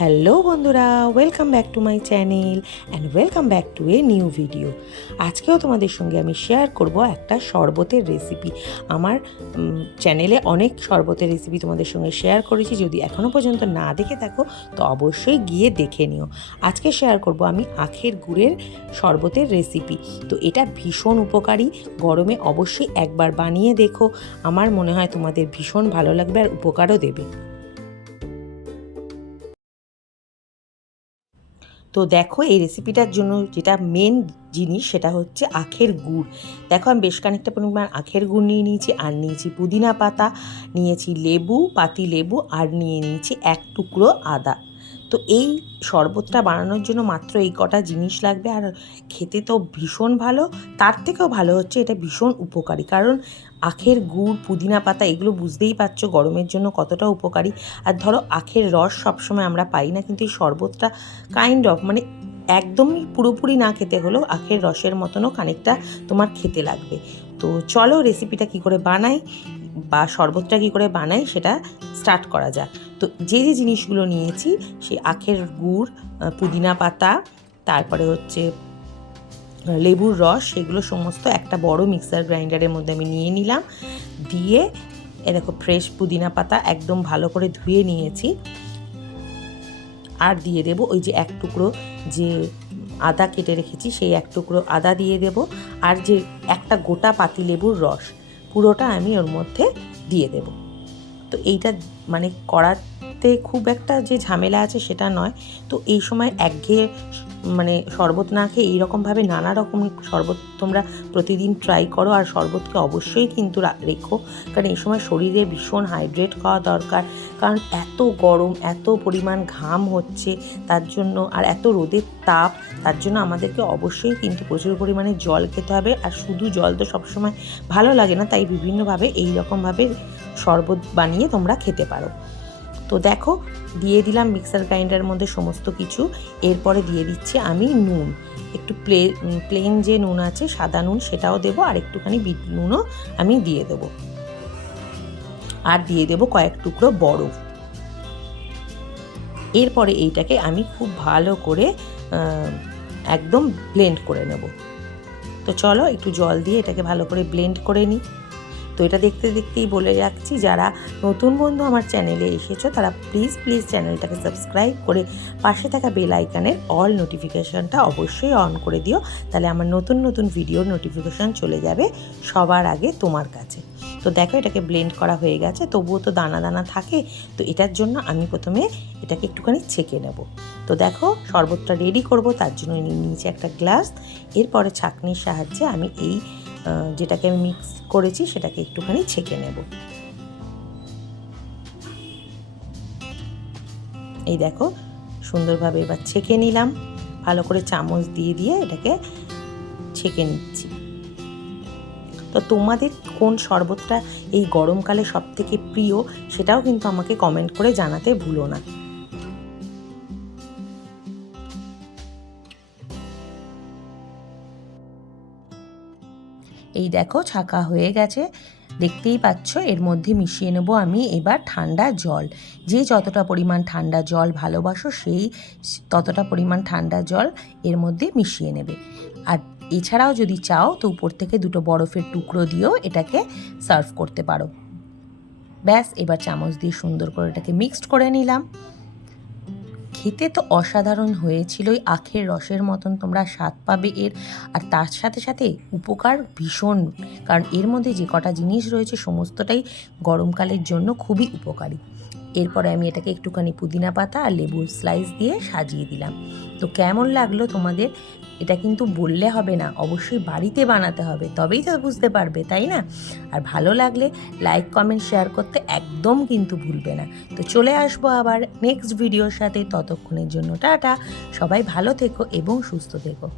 Hello বন্ধুরা welcome back to my channel and welcome back to a new video আজকেও তোমাদের সঙ্গে আমি শেয়ার করব একটা শরবতের রেসিপি আমার চ্যানেলে অনেক শরবতের রেসিপি তোমাদের সঙ্গে শেয়ার করেছি। যদি এখনও পর্যন্ত না দেখে থাকো, তো অবশ্যই গিয়ে দেখে নিও। আজকে শেয়ার করব আমি আখের গুড়ের শরবতের রেসিপি তো এটা ভীষণ উপকারী, গরমে অবশ্যই একবার বানিয়ে দেখো। আমার মনে হয় তোমাদের ভীষণ ভালো লাগবে আর উপকারও দেবে। তো দেখো এই রেসিপিটার জন্য যেটা মেন জিনিস সেটা হচ্ছে আখের গুড়। দেখো আমি বেশ খানিকটা পরিমাণ আখের গুড় নিয়ে নিয়েছি, আর নিয়েছি পুদিনা পাতা, নিয়েছি লেবু, পাতি লেবু, আর নিয়ে নিয়েছি এক টুকরো আদা। তো এই শরবতটা বানানোর জন্য মাত্র এই কটা জিনিস লাগবে। আর খেতে তো ভীষণ ভালো, তার থেকেও ভালো হচ্ছে এটা ভীষণ উপকারী। কারণ আখের গুড়, পুদিনা পাতা এগুলো বুঝতেই পারছ গরমের জন্য কতটা উপকারী। আর ধরো আখের রস সবসময় আমরা পাই না, কিন্তু এই শরবতটা কাইন্ড অফ মানে একদমই পুরোপুরি না খেতে হলেও আখের রসের মতনও খানিকটা তোমার খেতে লাগবে। তো চলো রেসিপিটা কি করে বানাই? বা শরবতটা কী করে বানাই সেটা স্টার্ট করা যাক। তো যে যে জিনিসগুলো নিয়েছি, সেই আখের গুড় পুদিনা পাতা, তারপরে হচ্ছে লেবুর রস, সেগুলো সমস্ত একটা বড় মিক্সার গ্রাইন্ডারের মধ্যে আমি নিয়ে নিলাম। দিয়ে, এ দেখো ফ্রেশ পুদিনা পাতা একদম ভালো করে ধুয়ে নিয়েছি। আর দিয়ে দেব ওই যে এক টুকরো যে আদা কেটে রেখেছি, সেই এক টুকরো আদা দিয়ে দেব। আর যে একটা গোটা পাতি লেবুর রস পুরোটা আমি ওর মধ্যে দিয়ে দেব। তো এইটা মানে করাতে খুব একটা যে ঝামেলা আছে সেটা নয়। তো এই সময় একঘেয়ে মানে শরবত না খেয়ে এইরকমভাবে নানা রকম শরবত তোমরা প্রতিদিন ট্রাই করো আর শরবতকে অবশ্যই কিন্তু রেখো। কারণ এই সময় শরীরে ভীষণ হাইড্রেট খাওয়া দরকার। কারণ এত গরম, এত পরিমাণ ঘাম হচ্ছে, তার জন্য আর এত রোদের তাপ তার জন্য আমাদেরকে অবশ্যই কিন্তু প্রচুর পরিমাণে জল খেতে হবে। আর শুধু জল তো সবসময় ভালো লাগে না, তাই বিভিন্নভাবে এই রকমভাবে শরবত বানিয়ে তোমরা খেতে পারো। তো দেখো, দিয়ে দিলাম মিক্সার গ্রাইন্ডারের মধ্যে সমস্ত কিছু। এরপরে দিয়ে দিচ্ছি আমি নুন। একটু প্লে প্লেন যে নুন আছে, সাদা নুন সেটাও দেবো আর একটুখানি বিট নুনও আমি দিয়ে দেবো। আর দিয়ে দেবো কয়েক টুকরো বরফ। এরপরে এইটাকে আমি খুব ভালো করে একদম ব্লেন্ড করে নেব। তো চলো একটু জল দিয়ে এটাকে ভালো করে ব্লেন্ড করে নিই। তো এটা দেখতে দেখতেই বলে রাখছি, যারা নতুন বন্ধু আমার চ্যানেলে এসেছ, তারা প্লিজ প্লিজ চ্যানেলটাকে সাবস্ক্রাইব করে পাশে থাকা বেল আইকানের অল নোটিফিকেশানটা অবশ্যই অন করে দিও, তাহলে আমার নতুন নতুন ভিডিওর নোটিফিকেশান চলে যাবে সবার আগে তোমার কাছে। তো দেখো এটাকে ব্লেন্ড করা হয়ে গেছে, তবুও তো দানা দানা থাকে, তো এটার জন্য আমি প্রথমে এটাকে একটুখানি ছেঁকে নেব। তো দেখো শরবতটা রেডি করব, তার জন্য নিয়ে নিয়েছি একটা গ্লাস এরপরে ছাঁকনির সাহায্যে আমি এই যেটাকে আমি মিক্স করেছি, সেটাকে একটুখানি ছেঁকে নেব। এই দেখো, সুন্দরভাবে এবার ছেঁকে নিলাম। ভালো করে চামচ দিয়ে দিয়ে এটাকে ছেঁকে নিচ্ছি। তো তোমাদের কোন শরবতটা এই গরমকালে সব থেকে প্রিয়, সেটাও কিন্তু আমাকে কমেন্ট করে জানাতে ভুলো না। এই দেখো ছাকা হয়ে গেছে। দেখতেই পাচ্ছ, এর মধ্যে মিশিয়ে নেব আমি এবার ঠান্ডা জল। যে যতটা পরিমাণ ঠান্ডা জল ভালোবাসো, সেই ততটা পরিমাণ ঠান্ডা জল এর মধ্যে মিশিয়ে নেবে। আর এছাড়াও যদি চাও, তো উপর থেকে দুটো বরফের টুকরো দিয়েও এটাকে সার্ভ করতে পারো। ব্যাস, এবার চামচ দিয়ে সুন্দর করে এটাকে মিক্সড করে নিলাম। খেতে তো অসাধারণ হয়েছিল ওই আখের রসের মতন তোমরা স্বাদ পাবে এর। আর তার সাথে সাথে উপকার ভীষণ, কারণ এর মধ্যে যে কটা জিনিস রয়েছে সমস্তটাই গরমকালের জন্য খুবই উপকারী। এরপরে আমি এটাকে একটুখানি পুদিনা পাতা আর লেবুর স্লাইস দিয়ে সাজিয়ে দিলাম। তো কেমন লাগল তোমাদের? এটা কিন্তু বললে হবে না, অবশ্যই বাড়িতে বানাতে হবে, তবেই তো বুঝতে পারবে, তাই না? আর ভালো লাগলে লাইক কমেন্ট শেয়ার করতে একদম কিন্তু ভুলবে না। তো চলে আসব আবার নেক্সট ভিডিওর সাথে, ততক্ষণের জন্য টাটা। সবাই ভালো থেকো এবং সুস্থ থেকো।